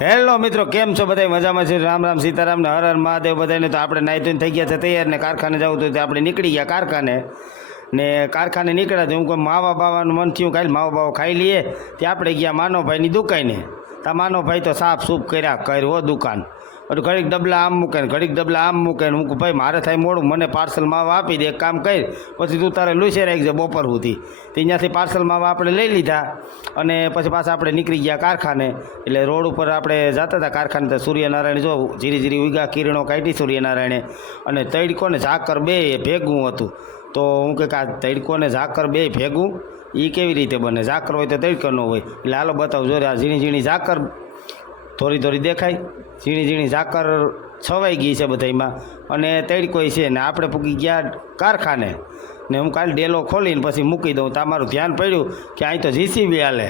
Hello મિત્રો, કેમ છો બધા? મજામાં છે? રામ રામ સીતારામ ને હર હર મહાદેવ બધાને. તો આપણે નાહી ધોઈને થઈ ગયા છે તૈયાર ને કારખાને જવું તો આપણે નીકળી ગયા કારખાને. ને કારખાને નીકળ્યા તો હું કોઈ માવા બાવાનું મન થયું, કાલે માવા બાવા ખાઈ લઈએ. ત્યાં આપણે ગયા માનવભાઈની દુકાને. તા માનવભાઈ તો સાફ સૂફ કર્યો દુકાન. એટલે ઘડીક ડબલા આમ મૂકે ને ઘડીક ડબલા આમ મૂકે ને હું ભાઈ મારે થાય મોડું, મને પાર્સલ માવા આપી દે, એક કામ કરી પછી તું તારે લૂસે રાખજે બપોર સુધી. તો ત્યાંથી પાર્સલ માવા આપણે લઈ લીધા અને પછી પાછા આપણે નીકળી ગયા કારખાને. એટલે રોડ ઉપર આપણે જતા હતા કારખાને. તો સૂર્યનારાયણ જો ધીરે ધીરે ઉગા કિરણો કાઢી સૂર્યનારાયણે, અને તડકો ને ઝાકર બે ભેગું હતું. તો હું કે આ તડકો ને ઝાકર બે ભેગું એ કેવી રીતે બને? ઝાકર હોય તો તડકો ન હોય. એટલે હાલો બતાવું, જો આ ઝીણી ઝીણી ઝાકર થોડી થોડી દેખાય, ઝીણી ઝીણી ઝાકર છવાઈ ગઈ છે બધામાં, અને તડકોય છે. ને આપણે પૂગી ગયા કારખાને. ને હું કાલે ડેલો ખોલીને પછી મૂકી દઉં. તમારું ધ્યાન પડ્યું કે અહીં તો જીસીબી હાલે.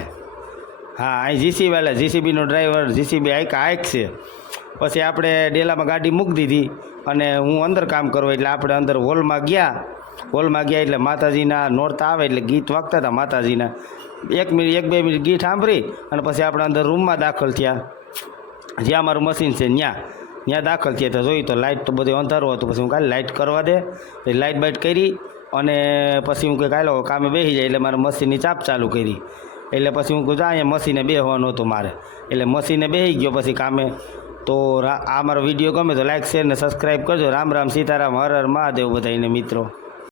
હા, અહીં જીસીબી હાલે, જીસીબીનો ડ્રાઈવર જીસીબી હાઈક છે. પછી આપણે ડેલામાં ગાડી મૂકી દીધી અને હું અંદર કામ કરું. એટલે આપણે અંદર હોલમાં ગયા એટલે માતાજીના નોરતા આવે એટલે ગીત વાગતા હતા માતાજીના. 1-2 મિનિટ ગીત સાંભળી અને પછી આપણે અંદર રૂમમાં દાખલ થયા, જ્યાં અમારું મશીન છે ત્યાં દાખલ થયા. તો જોઈ તો લાઇટ તો બધું અંધારું હતું. પછી હું કાલે લાઇટ કરવા દે, લાઇટ બાઇટ કરી અને પછી હું કંઈ કાલે કામે બેસી જાય. એટલે મારે મશીનની ચાપ ચાલુ કરી. એટલે પછી હું કહું અહીંયા મશીને બેસવાનું હતું મારે, એટલે મશીને બેસી ગયો પછી કામે. તો આ મારો વિડીયો ગમે તો લાઇક શેર ને સબસ્ક્રાઈબ કરજો. રામ રામ સીતારામ હર હર મહાદેવ બધાને મિત્રો.